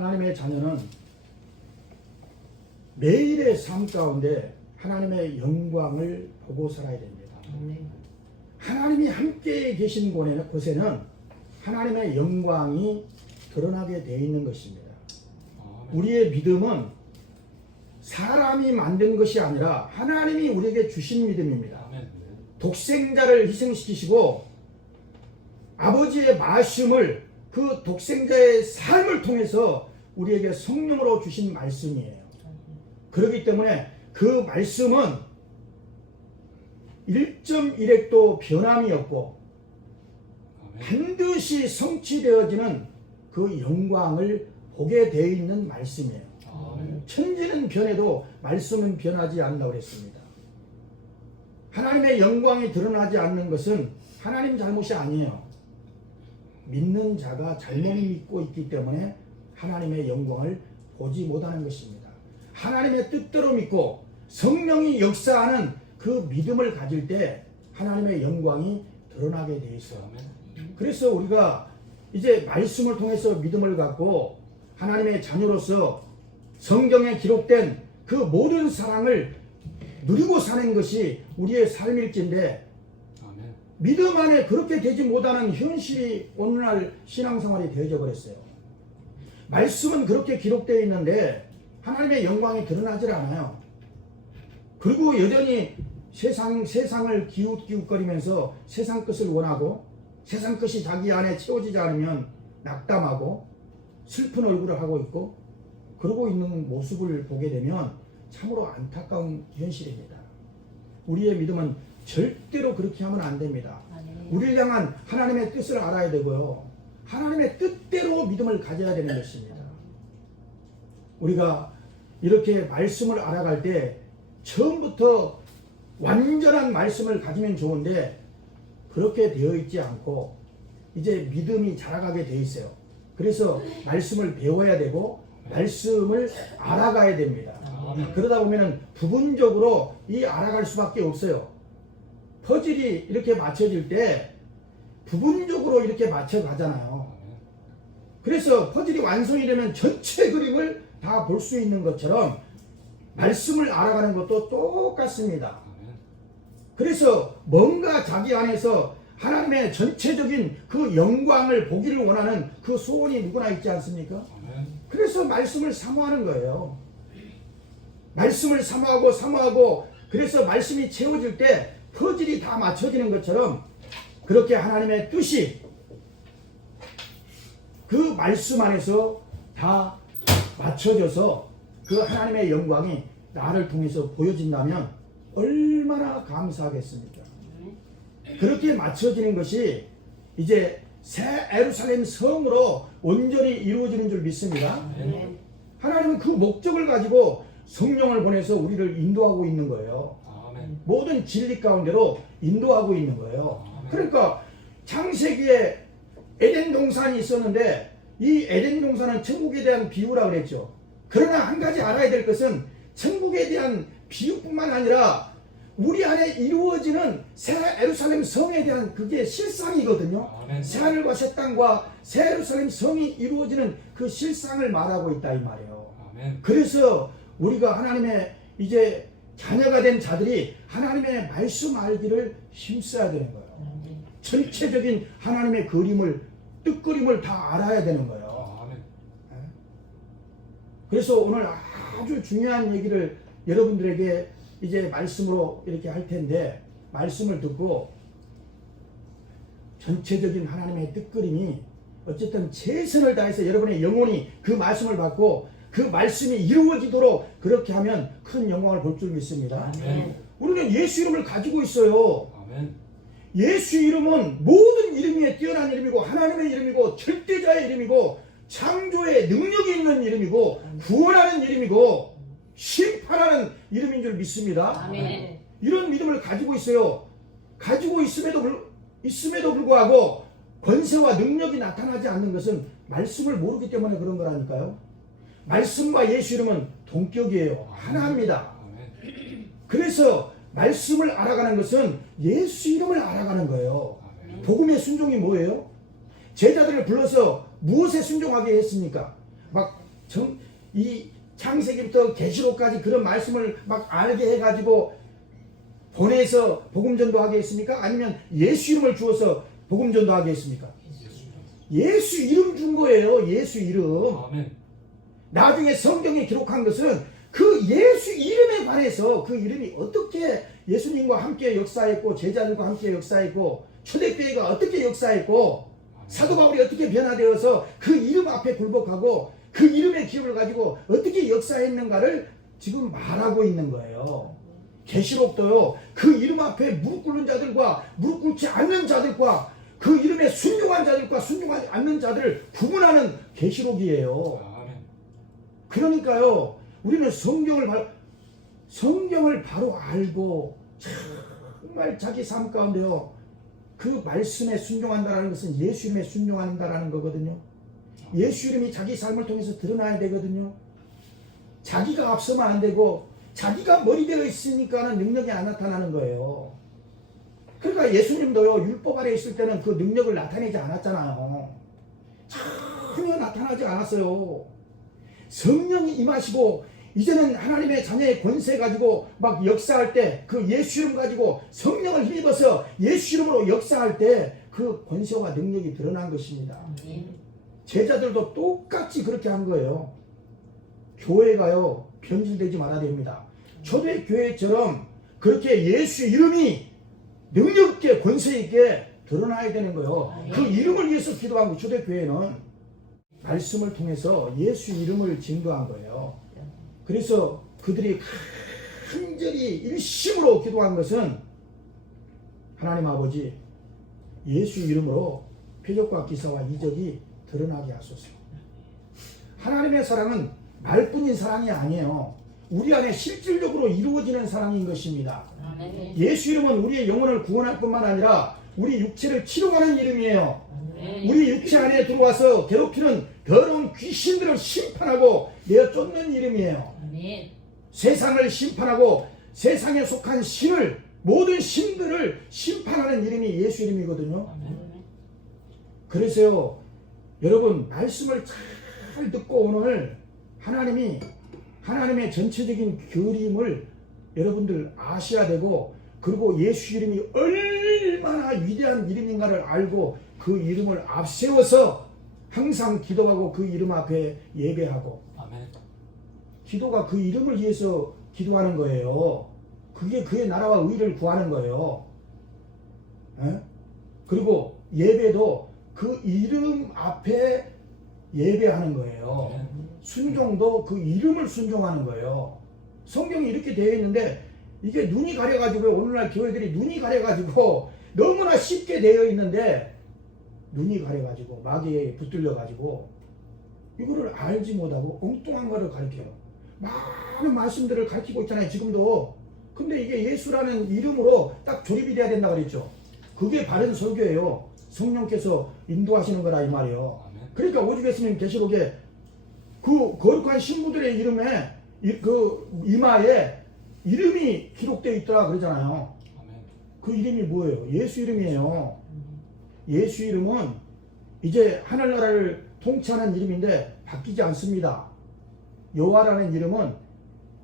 하나님의 자녀는 매일의 삶 가운데 하나님의 영광을 보고 살아야 됩니다. 하나님이 함께 계신 곳에는 하나님의 영광이 드러나게 되어 있는 것입니다. 우리의 믿음은 사람이 만든 것이 아니라 하나님이 우리에게 주신 믿음입니다. 독생자를 희생시키시고 아버지의 말씀을 그 독생자의 삶을 통해서 우리에게 성령으로 주신 말씀이에요. 그렇기 때문에 그 말씀은 1.1핵도 변함이 없고 반드시 성취되어지는 그 영광을 보게 되어 있는 말씀이에요. 천지는 변해도 말씀은 변하지 않는다고 그랬습니다. 하나님의 영광이 드러나지 않는 것은 하나님 잘못이 아니에요. 믿는 자가 잘못 믿고 있기 때문에 하나님의 영광을 보지 못하는 것입니다. 하나님의 뜻대로 믿고 성령이 역사하는 그 믿음을 가질 때 하나님의 영광이 드러나게 되어 있어요. 그래서 우리가 이제 말씀을 통해서 믿음을 갖고 하나님의 자녀로서 성경에 기록된 그 모든 사랑을 누리고 사는 것이 우리의 삶일진데 믿음 안에 그렇게 되지 못하는 현실이 오늘날 신앙생활이 되어져 버렸어요. 말씀은 그렇게 기록되어 있는데 하나님의 영광이 드러나질 않아요. 그리고 여전히 세상을 기웃기웃거리면서 세상 것을 원하고 세상 것이 자기 안에 채워지지 않으면 낙담하고 슬픈 얼굴을 하고 있고 그러고 있는 모습을 보게 되면 참으로 안타까운 현실입니다. 우리의 믿음은 절대로 그렇게 하면 안 됩니다. 우리를 향한 하나님의 뜻을 알아야 되고요. 하나님의 뜻대로 믿음을 가져야 되는 것입니다. 우리가 이렇게 말씀을 알아갈 때 처음부터 완전한 말씀을 가지면 좋은데 그렇게 되어 있지 않고 이제 믿음이 자라가게 되어 있어요. 그래서 말씀을 배워야 되고 말씀을 알아가야 됩니다. 그러다 보면 부분적으로 이 알아갈 수밖에 없어요. 퍼즐이 이렇게 맞춰질 때 부분적으로 이렇게 맞춰가잖아요. 그래서 퍼즐이 완성이 되면 전체 그림을 다 볼 수 있는 것처럼 말씀을 알아가는 것도 똑같습니다. 그래서 뭔가 자기 안에서 하나님의 전체적인 그 영광을 보기를 원하는 그 소원이 누구나 있지 않습니까? 그래서 말씀을 사모하는 거예요. 말씀을 사모하고 그래서 말씀이 채워질 때 퍼즐이 다 맞춰지는 것처럼 그렇게 하나님의 뜻이 그 말씀 안에서 다 맞춰져서 그 하나님의 영광이 나를 통해서 보여진다면 얼마나 감사하겠습니까? 그렇게 맞춰지는 것이 이제 새 예루살렘 성으로 온전히 이루어지는 줄 믿습니다. 하나님은 그 목적을 가지고 성령을 보내서 우리를 인도하고 있는 거예요. 모든 진리 가운데로 인도하고 있는 거예요. 그러니까 창세기에 에덴 동산이 있었는데 이 에덴 동산은 천국에 대한 비유라 그랬죠. 그러나 한 가지 알아야 될 것은 천국에 대한 비유뿐만 아니라 우리 안에 이루어지는 새 예루살렘 성에 대한 그게 실상이거든요. 새 하늘과 새 땅과 새 예루살렘 성이 이루어지는 그 실상을 말하고 있다 이 말이에요. 그래서 우리가 하나님의 이제 자녀가 된 자들이 하나님의 말씀 알기를 힘써야 되는 거예요. 전체적인 하나님의 그림을 뜻그림을 다 알아야 되는 거예요. 그래서 오늘 아주 중요한 얘기를 여러분들에게 이제 말씀으로 이렇게 할 텐데 말씀을 듣고 전체적인 하나님의 뜻그림이 어쨌든 최선을 다해서 여러분의 영혼이 그 말씀을 받고 그 말씀이 이루어지도록 그렇게 하면 큰 영광을 볼 줄 믿습니다. 우리는 예수 이름을 가지고 있어요. 예수 이름은 모든 이름 위에 뛰어난 이름이고 하나님의 이름이고 절대자의 이름이고 창조의 능력이 있는 이름이고 구원하는 이름이고 심판하는 이름인 줄 믿습니다. 아멘. 이런 믿음을 가지고 있어요. 가지고 있음에도 불구하고 권세와 능력이 나타나지 않는 것은 말씀을 모르기 때문에 그런 거라니까요. 말씀과 예수 이름은 동격이에요. 하나입니다. 그래서 말씀을 알아가는 것은 예수 이름을 알아가는 거예요. 복음의 순종이 뭐예요? 제자들을 불러서 무엇에 순종하게 했습니까? 막 이 창세기부터 계시록까지 그런 말씀을 막 알게 해가지고 보내서 복음 전도하게 했습니까? 아니면 예수 이름을 주어서 복음 전도하게 했습니까? 예수 이름 준 거예요. 예수 이름. 아멘. 나중에 성경에 기록한 것은 그 예수 이름에 관해서 그 이름이 어떻게 예수님과 함께 역사했고 제자들과 함께 역사했고 초대교회가 어떻게 역사했고 사도 바울이 어떻게 변화되어서 그 이름 앞에 굴복하고 그 이름의 기업을 가지고 어떻게 역사했는가를 지금 말하고 있는 거예요. 계시록도요. 그 이름 앞에 무릎 꿇는 자들과 무릎 꿇지 않는 자들과 그 이름에 순종한 자들과 순종하지 않는 자들을 구분하는 계시록이에요. 아멘. 그러니까요. 우리는 성경을 바로 알고 정말 자기 삶 가운데요. 그 말씀에 순종한다는 것은 예수 이름에 순종한다는 거거든요. 예수 이름이 자기 삶을 통해서 드러나야 되거든요. 자기가 앞서면 안 되고 자기가 머리 되어 있으니까는 능력이 안 나타나는 거예요. 그러니까 예수님도요. 율법 아래 있을 때는 그 능력을 나타내지 않았잖아요. 전혀 나타나지 않았어요. 성령이 임하시고 이제는 하나님의 자녀의 권세 가지고 막 역사할 때 그 예수 이름 가지고 성령을 힘입어서 예수 이름으로 역사할 때 그 권세와 능력이 드러난 것입니다. 제자들도 똑같이 그렇게 한 거예요. 교회가요 변질되지 말아야 됩니다. 초대교회처럼 그렇게 예수 이름이 능력 있게 권세 있게 드러나야 되는 거예요. 그 이름을 위해서 기도한 거 초대교회는 말씀을 통해서 예수 이름을 증거한 거예요. 그래서 그들이 간절히 일심으로 기도한 것은 하나님 아버지 예수 이름으로 표적과 기사와 이적이 드러나게 하소서. 하나님의 사랑은 말뿐인 사랑이 아니에요. 우리 안에 실질적으로 이루어지는 사랑인 것입니다. 예수 이름은 우리의 영혼을 구원할 뿐만 아니라 우리 육체를 치료하는 이름이에요. 우리 육체 안에 들어와서 괴롭히는 더러운 귀신들을 심판하고 내어 쫓는 이름이에요. 세상을 심판하고 세상에 속한 신을 모든 신들을 심판하는 이름이 예수 이름이거든요. 그래서요 여러분 말씀을 잘 듣고 오늘 하나님의 전체적인 그림을 여러분들 아셔야 되고 그리고 예수 이름이 얼마나 위대한 이름인가를 알고 그 이름을 앞세워서 항상 기도하고 그 이름 앞에 예배하고 아멘. 기도가 그 이름을 위해서 기도하는 거예요. 그게 그의 나라와 의를 구하는 거예요. 에? 그리고 예배도 그 이름 앞에 예배하는 거예요. 순종도 그 이름을 순종하는 거예요. 성경이 이렇게 되어 있는데 이게 눈이 가려가지고 오늘날 교회들이 눈이 가려가지고 너무나 쉽게 되어 있는데 눈이 가려가지고 마귀에 붙들려가지고 이거를 알지 못하고 엉뚱한 거를 가르쳐요. 많은 말씀들을 가르치고 있잖아요 지금도. 근데 이게 예수라는 이름으로 딱 조립이 돼야 된다 그랬죠. 그게 바른 설교예요. 성령께서 인도하시는 거라 이 말이에요. 그러니까 오직 예수님 계시록에 그 거룩한 신부들의 이름에 그 이마에 이름이 기록되어 있더라 그러잖아요. 그 이름이 뭐예요? 예수 이름이에요. 예수 이름은 이제 하늘나라를 통치하는 이름인데 바뀌지 않습니다. 여호와라는 이름은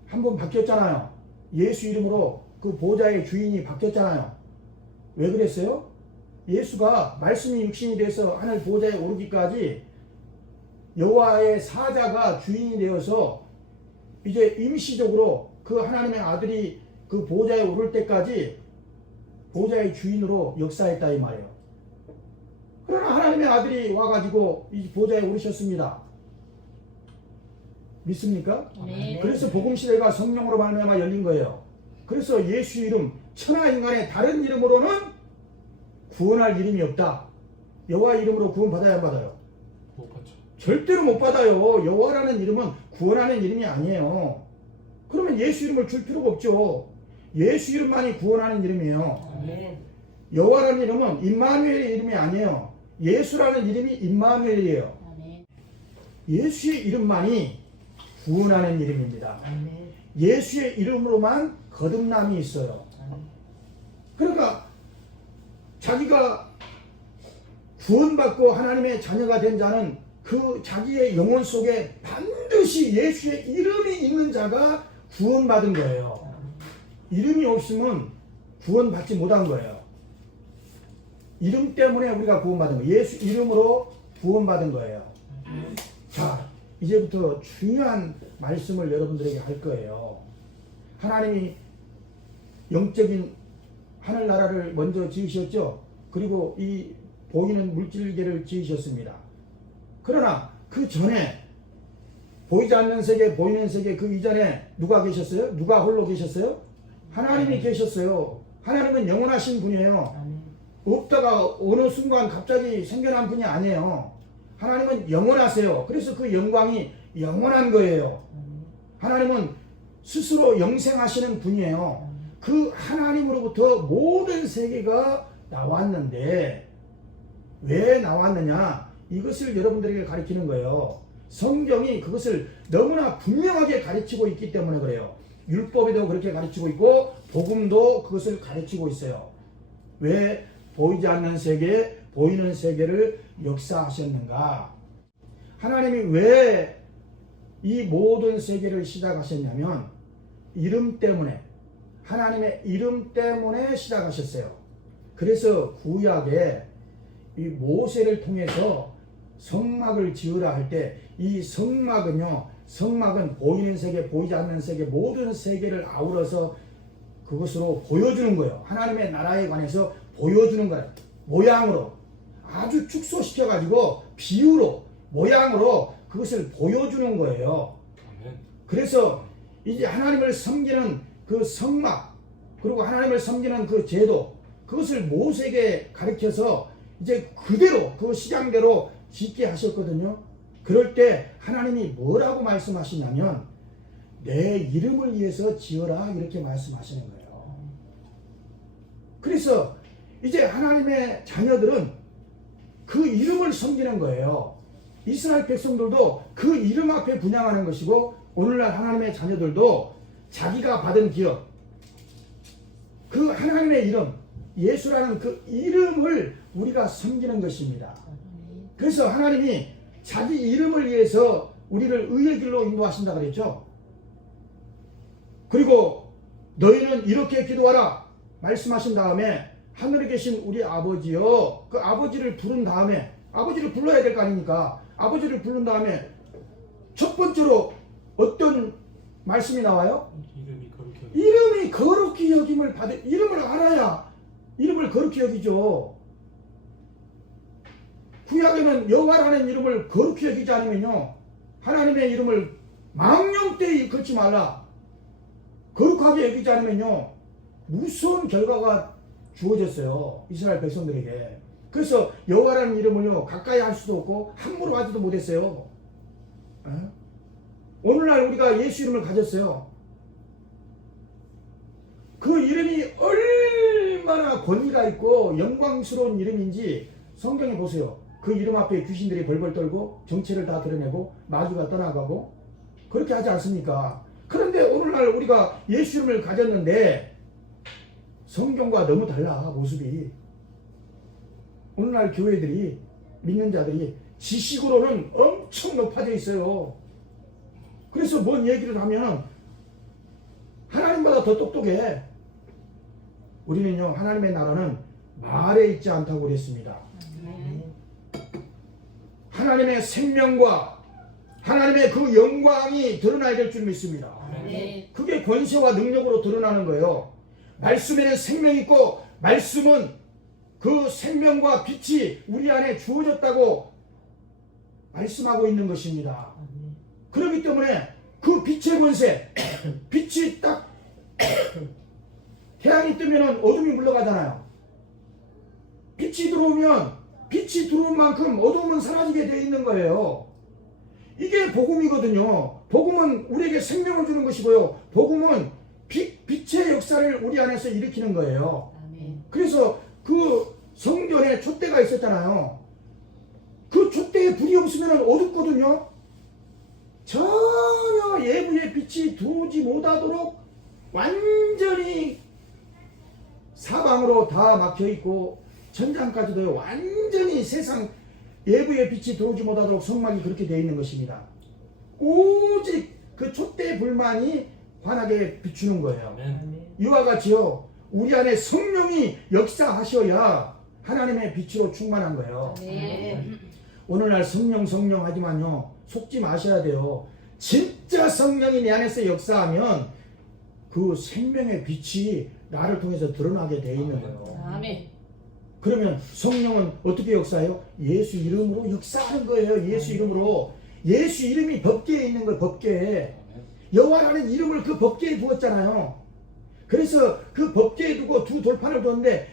한번 바뀌었잖아요. 예수 이름으로 그 보좌의 주인이 바뀌었잖아요. 왜 그랬어요? 예수가 말씀이 육신이 돼서 하늘 보좌에 오르기까지 여호와의 사자가 주인이 되어서 이제 임시적으로 그 하나님의 아들이 그 보좌에 오를 때까지 보좌의 주인으로 역사했다 이 말이에요. 그러나 하나님의 아들이 와가지고 이 보좌에 오르셨습니다. 믿습니까? 네. 그래서 복음시대가 성령으로 말미암아 열린 거예요. 그래서 예수 이름 천하 인간의 다른 이름으로는 구원할 이름이 없다. 여호와 이름으로 구원 받아야 안 받아요? 못 받죠. 절대로 못 받아요. 여호와라는 이름은 구원하는 이름이 아니에요. 그러면 예수 이름을 줄 필요가 없죠. 예수 이름만이 구원하는 이름이에요. 아멘. 여호와라는 이름은 임마누엘의 이름이 아니에요. 예수라는 이름이 임마누엘이에요. 아멘. 예수의 이름만이 구원하는 이름입니다. 아멘. 예수의 이름으로만 거듭남이 있어요. 그러니까 자기가 구원받고 하나님의 자녀가 된 자는 그 자기의 영혼 속에 반드시 반드시 예수의 이름이 있는 자가 구원받은 거예요. 이름이 없으면 구원받지 못한 거예요. 이름 때문에 우리가 구원받은 거예요. 예수 이름으로 구원받은 거예요. 자, 이제부터 중요한 말씀을 여러분들에게 할 거예요. 하나님이 영적인 하늘나라를 먼저 지으셨죠. 그리고 이 보이는 물질계를 지으셨습니다. 그러나 그 전에 보이지 않는 세계, 보이는 세계 그 이전에 누가 계셨어요? 누가 홀로 계셨어요? 하나님이 계셨어요. 하나님은 영원하신 분이에요. 없다가 어느 순간 갑자기 생겨난 분이 아니에요. 하나님은 영원하세요. 그래서 그 영광이 영원한 거예요. 하나님은 스스로 영생하시는 분이에요. 그 하나님으로부터 모든 세계가 나왔는데 왜 나왔느냐? 이것을 여러분들에게 가르치는 거예요. 성경이 그것을 너무나 분명하게 가르치고 있기 때문에 그래요. 율법에도 그렇게 가르치고 있고 복음도 그것을 가르치고 있어요. 왜 보이지 않는 세계, 보이는 세계를 역사하셨는가? 하나님이 왜 이 모든 세계를 시작하셨냐면 이름 때문에, 하나님의 이름 때문에 시작하셨어요. 그래서 구약에 이 모세를 통해서 성막을 지으라 할 때 이 성막은요, 성막은 보이는 세계, 보이지 않는 세계, 모든 세계를 아우러서 그것으로 보여주는 거예요. 하나님의 나라에 관해서 보여주는 거예요. 모양으로 아주 축소시켜가지고 비유로, 모양으로 그것을 보여주는 거예요. 그래서 이제 하나님을 섬기는 그 성막, 그리고 하나님을 섬기는 그 제도, 그것을 모세에게 가르쳐서 이제 그대로 그 시장대로 짓게 하셨거든요. 그럴 때 하나님이 뭐라고 말씀하시냐면 내 이름을 위해서 지어라 이렇게 말씀하시는 거예요. 그래서 이제 하나님의 자녀들은 그 이름을 섬기는 거예요. 이스라엘 백성들도 그 이름 앞에 분향하는 것이고 오늘날 하나님의 자녀들도 자기가 받은 기업, 그 하나님의 이름, 예수라는 그 이름을 우리가 섬기는 것입니다. 그래서 하나님이 자기 이름을 위해서 우리를 의의 길로 인도하신다 그랬죠. 그리고 너희는 이렇게 기도하라 말씀하신 다음에 하늘에 계신 우리 아버지요, 그 아버지를 부른 다음에, 아버지를 불러야 될 거 아닙니까? 아버지를 부른 다음에 첫 번째로 어떤 말씀이 나와요? 이름이 거룩히 여김을 받을, 이름을 알아야 이름을 거룩히 여기죠. 구약에는 여호와라는 이름을 거룩히 여기지 않으면요, 하나님의 이름을 망령되이 걸지 말라, 거룩하게 여기지 않으면요 무서운 결과가 주어졌어요, 이스라엘 백성들에게. 그래서 여호와라는 이름을요 가까이 할 수도 없고 함부로 하지도 못했어요. 오늘날 우리가 예수 이름을 가졌어요. 그 이름이 얼마나 권위가 있고 영광스러운 이름인지 성경에 보세요. 그 이름 앞에 귀신들이 벌벌 떨고 정체를 다 드러내고 마귀가 떠나가고 그렇게 하지 않습니까? 그런데 오늘날 우리가 예수 이름을 가졌는데 성경과 너무 달라, 모습이. 오늘날 교회들이, 믿는 자들이 지식으로는 엄청 높아져 있어요. 그래서 뭔 얘기를 하면 하나님보다 더 똑똑해. 우리는요, 하나님의 나라는 말에 있지 않다고 그랬습니다. 하나님의 생명과 하나님의 그 영광이 드러나야 될 줄 믿습니다. 그게 권세와 능력으로 드러나는 거예요. 말씀에는 생명이 있고 말씀은 그 생명과 빛이 우리 안에 주어졌다고 말씀하고 있는 것입니다. 그렇기 때문에 그 빛의 권세, 빛이 딱 태양이 뜨면 어둠이 물러가잖아요. 빛이 들어온 만큼 어둠은 사라지게 되어 있는 거예요. 이게 복음이거든요. 복음은 우리에게 생명을 주는 것이고요. 복음은 빛의 역사를 우리 안에서 일으키는 거예요. 그래서 그 성전에 촛대가 있었잖아요. 그 촛대에 불이 없으면 어둡거든요. 전혀 예부의 빛이 들어오지 못하도록 완전히 사방으로 다 막혀있고 천장까지도 완전히 세상 예부의 빛이 들어오지 못하도록 성막이 그렇게 되어 있는 것입니다. 오직 그 촛대 불만이 환하게 비추는 거예요. 아멘. 이와 같이요, 우리 안에 성령이 역사하셔야 하나님의 빛으로 충만한 거예요. 오늘날 성령 하지만요, 속지 마셔야 돼요. 진짜 성령이 내 안에서 역사하면 그 생명의 빛이 나를 통해서 드러나게 돼 있는 거예요. 아멘. 그러면 성령은 어떻게 역사해요? 예수 이름으로 역사하는 거예요. 예수 이름으로. 예수 이름이 법궤에 있는 거예요. 법궤에. 여호와라는 이름을 그 법궤에 부었잖아요. 그래서 그 법궤에 두고 두 돌판을 뒀는데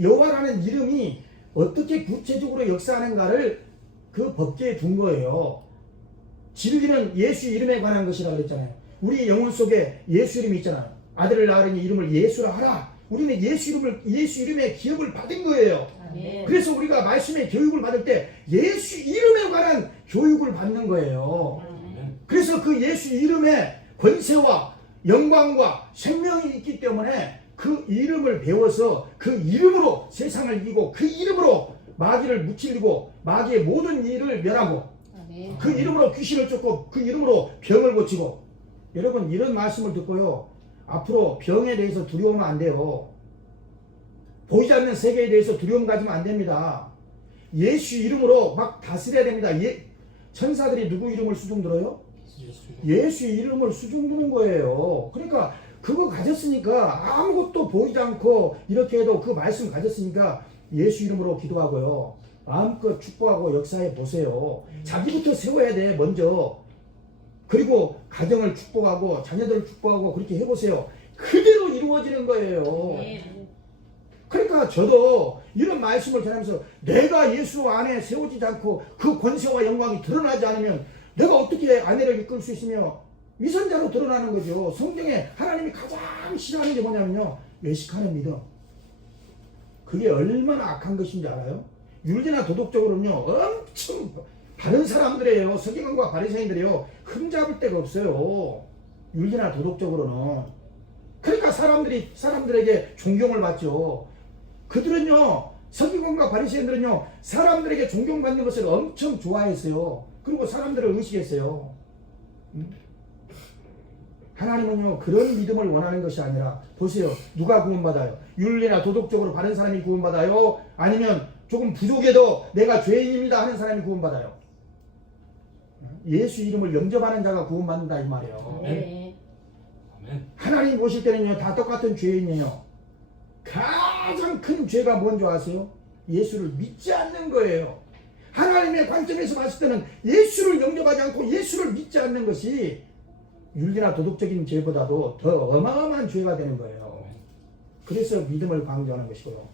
여호와라는 이름이 어떻게 구체적으로 역사하는가를 그 법궤에 둔 거예요. 진리는 예수 이름에 관한 것이라고 그랬잖아요. 우리 영혼 속에 예수 이름이 있잖아요. 아들을 낳으니 이름을 예수라 하라. 우리는 예수 이름의 기업을 받은 거예요. 아멘. 그래서 우리가 말씀의 교육을 받을 때 예수 이름에 관한 교육을 받는 거예요. 그래서 그 예수 이름의 권세와 영광과 생명이 있기 때문에 그 이름을 배워서 그 이름으로 세상을 이기고 그 이름으로 마귀를 무찔리고 마귀의 모든 일을 멸하고 아멘. 그 이름으로 귀신을 쫓고 그 이름으로 병을 고치고. 여러분, 이런 말씀을 듣고요, 앞으로 병에 대해서 두려우면 안 돼요. 보이지 않는 세계에 대해서 두려움 가지면 안 됩니다. 예수 이름으로 막 다스려야 됩니다. 천사들이 누구 이름을 수중 들어요? 예수 이름을 수중 두는 거예요. 그러니까 그거 가졌으니까 아무것도 보이지 않고 이렇게 해도 그 말씀 가졌으니까 예수 이름으로 기도하고요, 마음껏 축복하고 역사해 보세요. 자기부터 세워야 돼, 먼저. 그리고 가정을 축복하고 자녀들을 축복하고 그렇게 해보세요. 그대로 이루어지는 거예요. 그러니까 저도 이런 말씀을 전하면서 내가 예수 안에 세워지지 않고 그 권세와 영광이 드러나지 않으면 내가 어떻게 아내를 이끌 수 있으며 위선자로 드러나는 거죠. 성경에 하나님이 가장 싫어하는 게 뭐냐면요, 외식하는 믿음. 그게 얼마나 악한 것인지 알아요? 윤리나 도덕적으로는요, 엄청 바른 사람들이에요. 서기관과 바리새인들이요, 흠잡을 데가 없어요. 윤리나 도덕적으로는. 그러니까 사람들에게 존경을 받죠. 그들은요, 서기관과 바리새인들은요, 사람들에게 존경받는 것을 엄청 좋아했어요. 그리고 사람들을 의식했어요. 하나님은요, 그런 믿음을 원하는 것이 아니라, 보세요, 누가 구원받아요? 윤리나 도덕적으로 바른 사람이 구원받아요? 아니면 조금 부족해도 내가 죄인입니다 하는 사람이 구원받아요? 예수 이름을 영접하는 자가 구원받는다 이 말이에요. 네. 하나님 보실 때는요, 다 똑같은 죄인이에요. 가장 큰 죄가 뭔지 아세요? 예수를 믿지 않는 거예요. 하나님의 관점에서 봤을 때는 예수를 영접하지 않고 예수를 믿지 않는 것이 윤리나 도덕적인 죄보다도 더 어마어마한 죄가 되는 거예요. 그래서 믿음을 강조하는 것이고요.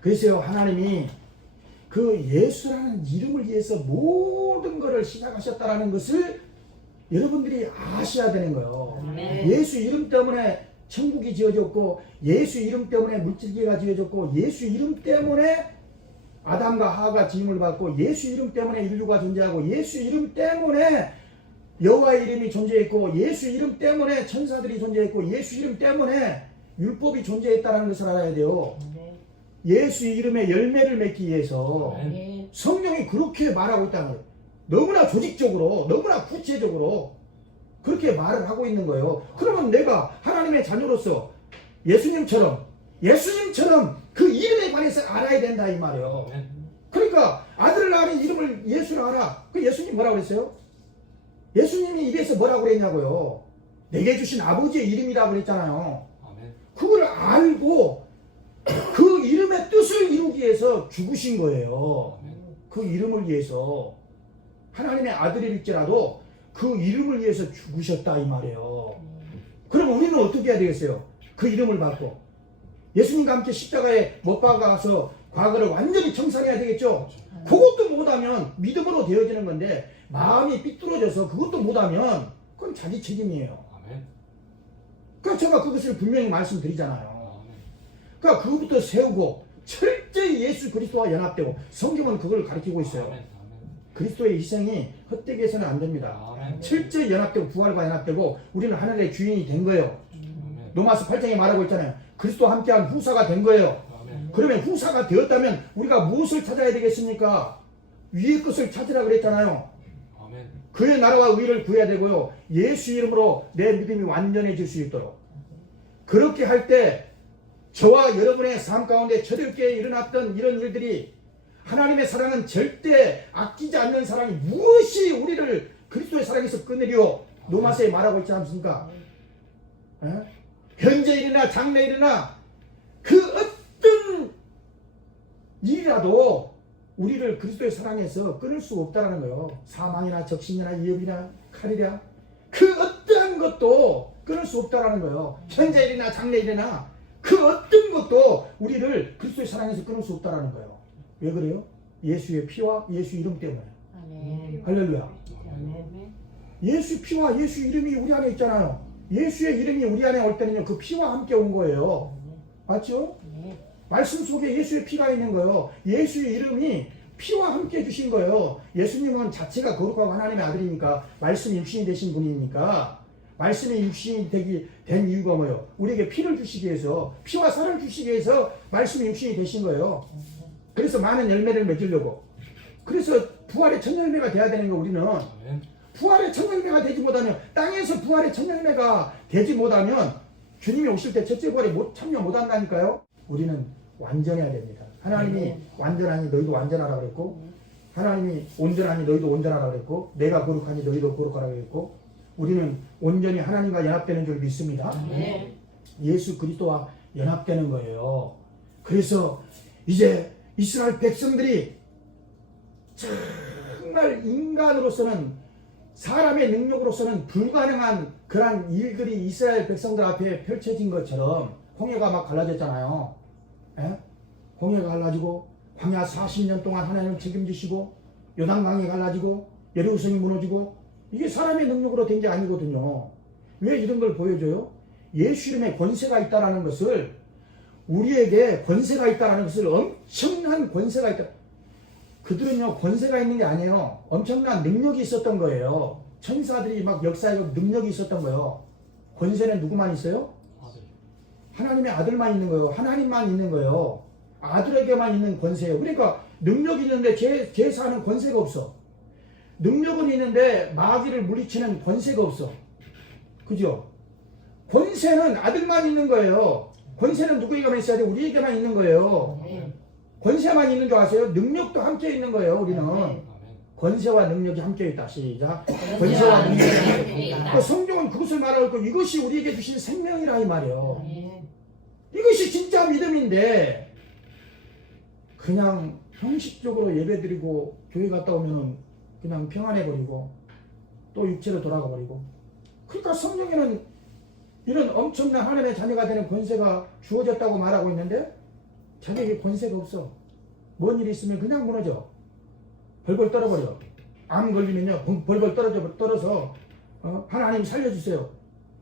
그래서 하나님이 그 예수라는 이름을 위해서 모든 것을 시작하셨다는 것을 여러분들이 아셔야 되는 거예요. 아멘. 예수 이름 때문에 천국이 지어졌고, 예수 이름 때문에 물질계가 지어졌고, 예수 이름 때문에 아담과 하와가 지음을 받고, 예수 이름 때문에 인류가 존재하고, 예수 이름 때문에 여호와의 이름이 존재했고, 예수 이름 때문에 천사들이 존재했고, 예수 이름 때문에 율법이 존재했다는 것을 알아야 돼요. 예수 이름의 열매를 맺기 위해서 아멘. 성령이 그렇게 말하고 있다는 거예요. 너무나 조직적으로, 너무나 구체적으로 그렇게 말을 하고 있는 거예요. 그러면 내가 하나님의 자녀로서 예수님처럼 그 이름에 관해서 알아야 된다 이 말이에요. 그러니까 아들을 낳은 이름을 예수라 하라. 그 예수님 뭐라고 그랬어요? 예수님이 입에서 뭐라고 그랬냐고요. 내게 주신 아버지의 이름이라고 그랬잖아요. 그걸 알고 그 이름의 뜻을 이루기 위해서 죽으신 거예요. 그 이름을 위해서. 하나님의 아들일지라도 그 이름을 위해서 죽으셨다 이 말이에요. 그럼 우리는 어떻게 해야 되겠어요? 그 이름을 받고 예수님과 함께 십자가에 못 박아서 과거를 완전히 청산해야 되겠죠. 그것도 못하면 믿음으로 되어지는 건데, 마음이 삐뚤어져서 그것도 못하면 그건 자기 책임이에요. 그러니까 제가 그것을 분명히 말씀드리잖아요. 그러니까 그것부터 세우고 철저히 예수 그리스도와 연합되고, 성경은 그걸 가르치고 있어요. 그리스도의 희생이 헛되게 해서는 안 됩니다. 철저히 연합되고 부활과 연합되고 우리는 하늘의 주인이 된 거예요. 로마서 8장에 말하고 있잖아요. 그리스도와 함께한 후사가 된 거예요. 그러면 후사가 되었다면 우리가 무엇을 찾아야 되겠습니까? 위의 것을 찾으라 그랬잖아요. 그의 나라와 의를 구해야 되고요. 예수 이름으로 내 믿음이 완전해질 수 있도록. 그렇게 할 때 저와 여러분의 삶 가운데 저들께 일어났던 이런 일들이 하나님의 사랑은 절대 아끼지 않는 사랑이 무엇이 우리를 그리스도의 사랑에서 끊으리오 로마서에 말하고 있지 않습니까? 현재 일이나 장래 일이나 그 어떤 일이라도 우리를 그리스도의 사랑에서 끊을 수 없다는 거예요. 사망이나 적신이나 위협이나 칼이랴 그 어떠한 것도 끊을 수 없다는 거예요. 현재 일이나 장래 일이나 그 어떤 것도 우리를 그리스도의 사랑에서 끊을 수 없다는 거예요. 왜 그래요? 예수의 피와 예수 이름 때문에. 아멘. 할렐루야. 아멘. 예수 피와 예수 이름이 우리 안에 있잖아요. 예수의 이름이 우리 안에 올 때는요, 그 피와 함께 온 거예요. 맞죠? 네. 말씀 속에 예수의 피가 있는 거예요. 예수의 이름이 피와 함께 주신 거예요. 예수님은 자체가 거룩하고 하나님의 아들이니까 말씀이 육신이 되신 분이니까 말씀이 육신이 된 이유가 뭐예요? 우리에게 피를 주시기 위해서 피와 살을 주시기 위해서 말씀이 육신이 되신 거예요. 그래서 많은 열매를 맺으려고. 그래서 부활의 첫 열매가 돼야 되는 거 우리는. 부활의 첫 열매가 되지 못하면 땅에서 부활의 첫 열매가 되지 못하면 주님이 오실 때 첫째 부활에 참여 못한다니까요. 우리는 완전해야 됩니다. 하나님이 완전하니 너희도 완전하라 그랬고 하나님이 온전하니 너희도 온전하라 그랬고 내가 거룩하니 너희도 거룩하라 그랬고 우리는 온전히 하나님과 연합되는 줄 믿습니다. 예수 그리스도와 연합되는 거예요. 그래서 이제 이스라엘 백성들이 정말 인간으로서는 사람의 능력으로서는 불가능한 그러한 일들이 이스라엘 백성들 앞에 펼쳐진 것처럼 홍해가 막 갈라졌잖아요. 예? 홍해가 갈라지고 광야 40년 동안 하나님을 책임지시고 요단강이 갈라지고 여리고성이 무너지고 이게 사람의 능력으로 된 게 아니거든요. 왜 이런 걸 보여줘요? 예수 이름에 권세가 있다는 것을 우리에게 권세가 있다는 것을 엄청난 권세가 있다. 그들은요 권세가 있는 게 아니에요. 엄청난 능력이 있었던 거예요. 천사들이 막 역사하고 능력이 있었던 거예요. 권세는 누구만 있어요? 하나님의 아들만 있는 거예요. 하나님만 있는 거예요. 아들에게만 있는 권세예요. 그러니까 능력이 있는데 제사하는 권세가 없어. 능력은 있는데 마귀를 물리치는 권세가 없어. 그죠? 권세는 아들만 있는 거예요. 권세는 누구에게만 있어야 돼? 우리에게만 있는 거예요. 권세만 있는 줄 아세요? 능력도 함께 있는 거예요. 우리는 권세와 능력이 함께 있다. 시작. 권세와 능력이 함께 있다. 성경은 그것을 말하고 있고 이것이 우리에게 주신 생명이라 이 말이에요. 이것이 진짜 믿음인데 그냥 형식적으로 예배드리고 교회 갔다 오면은 그냥 평안해버리고 또 육체로 돌아가 버리고. 그러니까 성경에는 이런 엄청난 하나님의 자녀가 되는 권세가 주어졌다고 말하고 있는데 자기에게 권세가 없어. 뭔 일이 있으면 그냥 무너져. 벌벌 떨어버려. 암 걸리면요 벌벌 떨어서 하나님 살려주세요.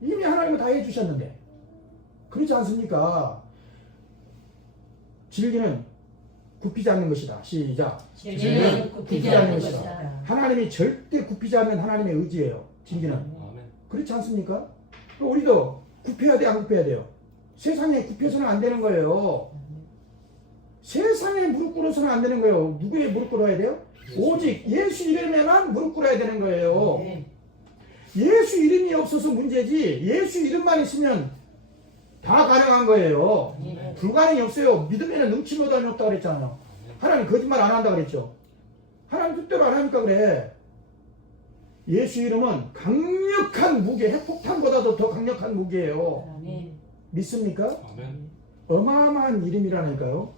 이미 하나님은 다 해주셨는데 그렇지 않습니까? 진리는 굽히지 않는 것이다. 시작. 진리는 굽히지 않는 것이다. 하나님이 절대 굽히지 않는 하나님의 의지예요. 진리는. 그렇지 않습니까? 우리도 굽혀야 돼, 안 굽혀야 돼요? 세상에 굽혀서는 안 되는 거예요. 세상에 무릎 꿇어서는 안 되는 거예요. 누구의 무릎 꿇어야 돼요? 오직 예수 이름에만 무릎 꿇어야 되는 거예요. 예수 이름이 없어서 문제지 예수 이름만 있으면 다 가능한 거예요. 불가능이 없어요. 믿음에는 능치 못하는 없다고 그랬잖아요. 하나님 거짓말 안 한다 그랬죠. 하나님 뜻대로 안 하니까 그래. 예수 이름은 강력한 무기, 핵폭탄보다도 더 강력한 무기예요. 믿습니까? 어마어마한 이름이라니까요.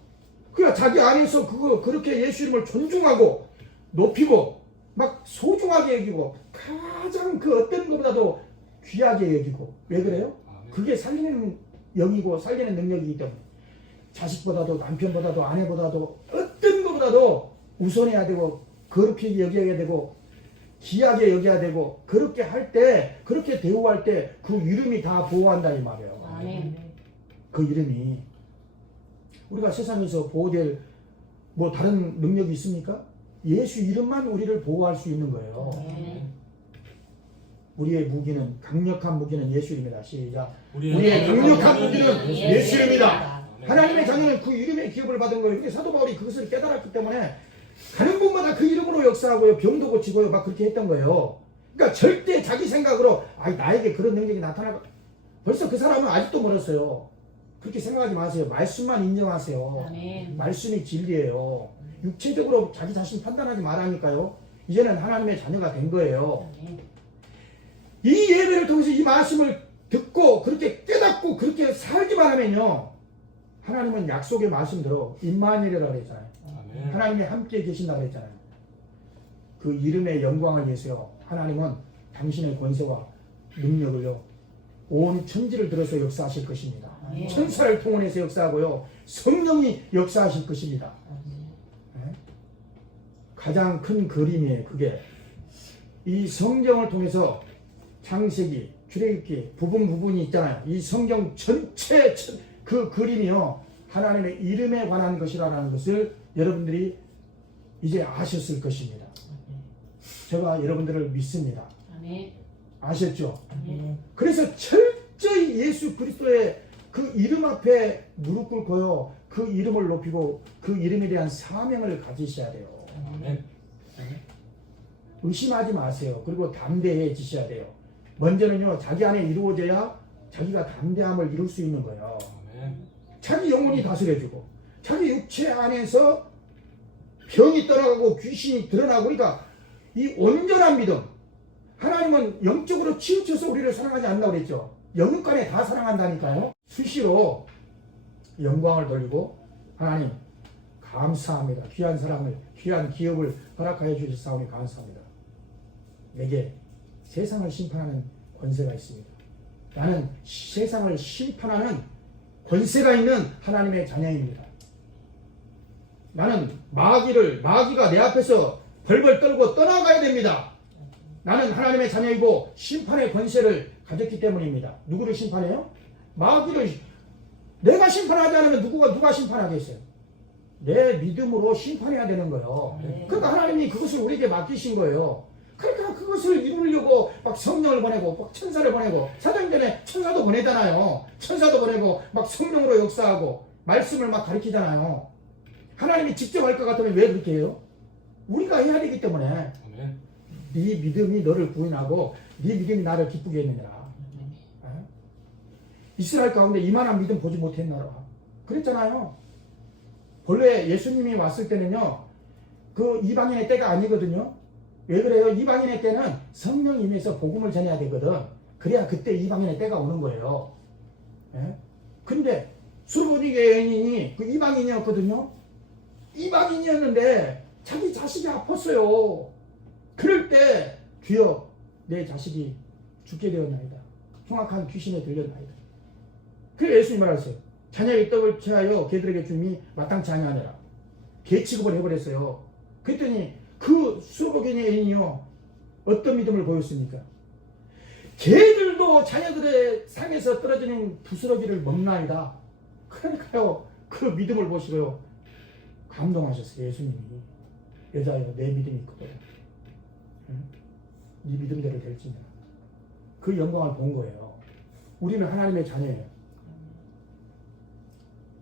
그러니까 자기 안에서 그렇게 예수 이름을 존중하고 높이고 막 소중하게 여기고 가장 그 어떤 것보다도 귀하게 여기고. 왜 그래요? 그게 살리는 영이고 살리는 능력이기 때문에 자식보다도 남편보다도 아내보다도 어떤 것보다도 우선해야 되고 거룩히 여겨야 되고 귀하게 여겨야 되고 그렇게 할 때 그렇게 대우할 때 그 이름이 다 보호한다 이 말이에요. 그 이름이 우리가 세상에서 보호될 뭐 다른 능력이 있습니까? 예수 이름만 우리를 보호할 수 있는 거예요. 우리의 무기는 강력한 무기는 예수 이름이다. 시작. 우리의 강력한 무기는 예수 이름이다. 하나님의 자녀는 그 이름의 기업을 받은 거예요. 근데 사도 바울이 그것을 깨달았기 때문에 가는 곳마다 그 이름으로 역사하고요. 병도 고치고요. 막 그렇게 했던 거예요. 그러니까 절대 자기 생각으로 나에게 그런 능력이 나타나고 벌써 그 사람은 아직도 멀었어요. 그렇게 생각하지 마세요. 말씀만 인정하세요. 아멘. 말씀이 진리예요. 육체적으로 자기 자신 판단하지 말라니까요. 이제는 하나님의 자녀가 된 거예요. 아멘. 이 예배를 통해서 이 말씀을 듣고 그렇게 깨닫고 그렇게 살기만 하면요, 하나님은 약속의 말씀대로 임마누엘이라고 그랬잖아요. 아멘. 하나님이 함께 계신다고 그랬잖아요. 그 이름의 영광을 위해서요, 하나님은 당신의 권세와 능력을요 온 천지를 들어서 역사하실 것입니다. 아멘. 천사를 통원해서 역사하고요, 성령이 역사하실 것입니다. 네? 가장 큰 그림이에요. 그게 이 성경을 통해서 창세기, 출애굽기 부분이 있잖아요. 이 성경 전체 그 그림이요, 하나님의 이름에 관한 것이라는 것을 여러분들이 이제 아셨을 것입니다. 제가 여러분들을 믿습니다. 아멘. 아셨죠? 아멘. 그래서 철저히 예수 그리스도의 그 이름 앞에 무릎 꿇고요, 그 이름을 높이고 그 이름에 대한 사명을 가지셔야 돼요. 아멘. 의심하지 마세요. 그리고 담대해지셔야 돼요. 먼저는요, 자기 안에 이루어져야 자기가 담대함을 이룰 수 있는 거예요. 아멘. 자기 영혼이 다스려주고 자기 육체 안에서 병이 떠나가고 귀신이 드러나고, 그러니까 이 온전한 믿음. 하나님은 영적으로 치우쳐서 우리를 사랑하지 않는다고 그랬죠. 영육간에 다 사랑한다니까요. 수시로 영광을 돌리고, 하나님 감사합니다. 귀한 사랑을, 귀한 기업을 허락하여 주셨사오니 감사합니다. 내게 세상을 심판하는 권세가 있습니다. 나는 세상을 심판하는 권세가 있는 하나님의 자녀입니다. 나는 마귀가 내 앞에서 벌벌 떨고 떠나가야 됩니다. 나는 하나님의 자녀이고 심판의 권세를 가졌기 때문입니다. 누구를 심판해요? 마귀를. 내가 심판하지 않으면 누가 심판하겠어요? 내 믿음으로 심판해야 되는 거예요. 그러니까 하나님이 그것을 우리에게 맡기신 거예요. 그러니까 그것을 이루려고 막 성령을 보내고 막 천사를 보내고, 사도행전에 천사도 보내잖아요. 천사도 보내고 막 성령으로 역사하고 말씀을 막 가르치잖아요. 하나님이 직접 할 것 같으면 왜 그렇게 해요? 우리가 해야 되기 때문에. 아멘. 네 믿음이 너를 구원하고 네 믿음이 나를 기쁘게 했느니라. 어? 이스라엘 가운데 이만한 믿음 보지 못했나라 그랬잖아요. 본래 예수님이 왔을 때는요, 그 이방인의 때가 아니거든요. 왜 그래요? 이방인의 때는 성령 임해서 복음을 전해야 되거든. 그래야 그때 이방인의 때가 오는 거예요. 예? 근데 수르보니게 여인이 그 이방인이었거든요. 이방인이었는데 자기 자식이 아팠어요. 그럴 때 주여 내 자식이 죽게 되었나이다. 흉악한 귀신에 들렸나이다. 그래서 예수님이 말하셨어요. 자녀의 떡을 취하여 개들에게 주님이 마땅치 아니하니라. 개 취급을 해버렸어요. 그랬더니 그 수르보니게 여인이요, 어떤 믿음을 보였습니까? 개들도 자녀들의 상에서 떨어지는 부스러기를 먹나이다. 그러니까요, 그 믿음을 보시고요, 감동하셨어요. 예수님이. 여자여 내 믿음이 있거든. 응? 네 믿음대로 될지냐. 그 영광을 본 거예요. 우리는 하나님의 자녀예요.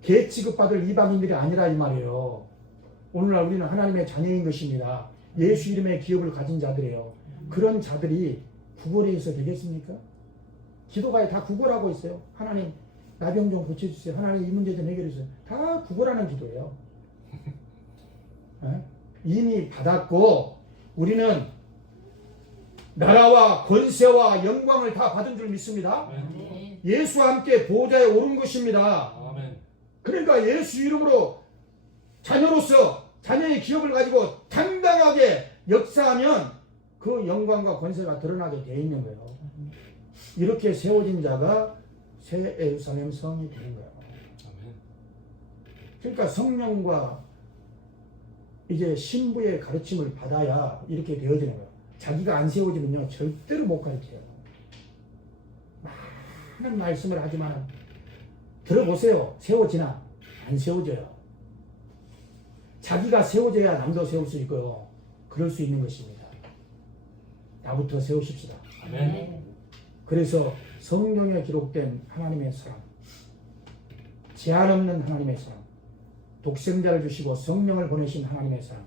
개 취급받을 이방인들이 아니라 이 말이에요. 오늘날 우리는 하나님의 자녀인 것입니다. 예수 이름의 기업을 가진 자들이에요. 그런 자들이 구걸해서 되겠습니까? 기도가에 다 구걸하고 있어요. 하나님 나 병 좀 고쳐주세요. 하나님 이 문제 좀 해결해주세요. 다 구걸하는 기도예요. 이미 받았고 우리는 나라와 권세와 영광을 다 받은 줄 믿습니다. 아멘. 예수와 함께 보호자에 오른 것입니다. 아멘. 그러니까 예수 이름으로 자녀로서 자녀의 기업을 가지고 당당하게 역사하면 그 영광과 권세가 드러나게 되어 있는 거예요. 이렇게 세워진 자가 새 예루살렘 성이 되는 거예요. 아멘. 그러니까 성령과 이제 신부의 가르침을 받아야 이렇게 되어지는 거예요. 자기가 안 세워지면요 절대로 못 가르쳐요. 많은 말씀을 하지만 들어보세요. 세워지나? 안 세워져요. 자기가 세워져야 남도 세울 수 있고요. 그럴 수 있는 것입니다. 나부터 세우십시다. 아멘. 그래서 성경에 기록된 하나님의 사랑, 제한 없는 하나님의 사랑, 독생자를 주시고 성령을 보내신 하나님의 사랑,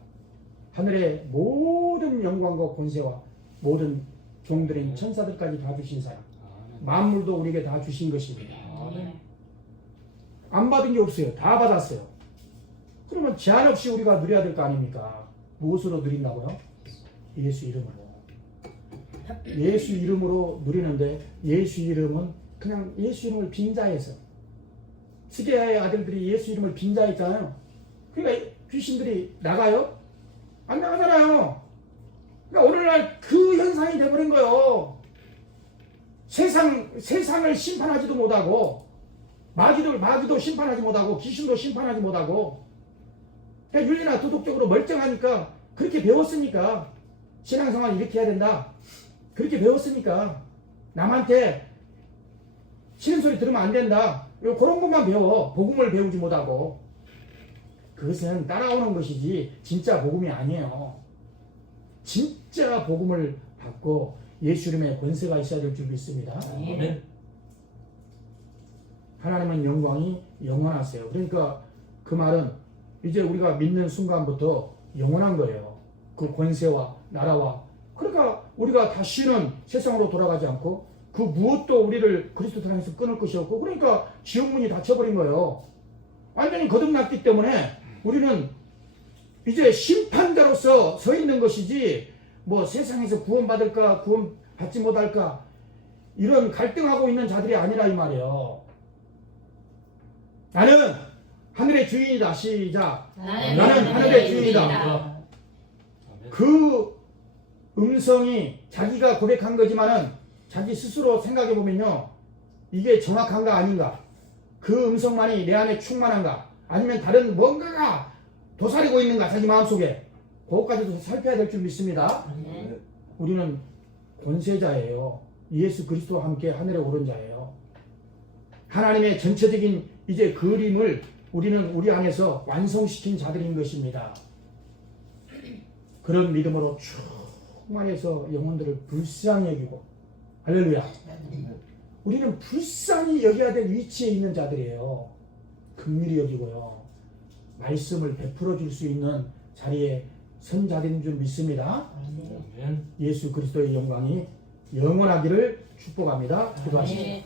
하늘의 모든 영광과 권세와 모든 종들인 천사들까지 다 주신 사람. 아멘. 만물도 우리에게 다 주신 것입니다. 아멘. 안 받은 게 없어요. 다 받았어요. 그러면 제한 없이 우리가 누려야 될 거 아닙니까? 무엇으로 누린다고요? 예수 이름으로. 예수 이름으로 누리는데 예수 이름은 그냥 예수 이름을 빙자해서 스게야의 아들들이 예수 이름을 빙자했잖아요. 그러니까 귀신들이 나가요? 안 나가잖아요. 그러니까 오늘날 그 현상이 돼버린 거예요. 세상을 심판하지도 못하고 마귀도 심판하지 못하고 귀신도 심판하지 못하고 그냥 윤리나 도덕적으로 멀쩡하니까 그렇게 배웠으니까 신앙생활 이렇게 해야 된다. 그렇게 배웠으니까 남한테 싫은 소리 들으면 안 된다. 그런 것만 배워. 복음을 배우지 못하고. 그것은 따라오는 것이지 진짜 복음이 아니에요. 진짜 복음을 받고 예수 이름의 권세가 있어야 될 줄 믿습니다. 아멘. 하나님은 영광이 영원하세요. 그러니까 그 말은 이제 우리가 믿는 순간부터 영원한 거예요. 그 권세와 나라와. 그러니까 우리가 다시는 세상으로 돌아가지 않고 그 무엇도 우리를 그리스도 사랑에서 끊을 것이 없고 그러니까 지옥문이 닫혀버린 거예요. 완전히 거듭났기 때문에 우리는 이제 심판자로서 서 있는 것이지 뭐 세상에서 구원받을까 구원받지 못할까 이런 갈등하고 있는 자들이 아니라 이 말이에요. 나는 하늘의 주인이다. 시작. 나는 하늘의 주인이다. 아멘. 그 음성이 자기가 고백한 거지만은 자기 스스로 생각해 보면요. 이게 정확한가 아닌가? 그 음성만이 내 안에 충만한가? 아니면 다른 뭔가가 도사리고 있는가? 자기 마음속에. 그것까지도 살펴야 될 줄 믿습니다. 아멘. 우리는 권세자예요. 예수 그리스도와 함께 하늘에 오른 자예요. 하나님의 전체적인 이제 그림을 우리는 우리 안에서 완성시킨 자들인 것입니다. 그런 믿음으로 충만해서 영혼들을 불쌍히 여기고 할렐루야. 우리는 불쌍히 여겨야 될 위치에 있는 자들이에요. 긍휼히 여기고요. 말씀을 베풀어 줄 수 있는 자리에 선 자들인 줄 믿습니다. 아멘. 예수 그리스도의 영광이 영원하기를 축복합니다. 기도하시죠. 아멘.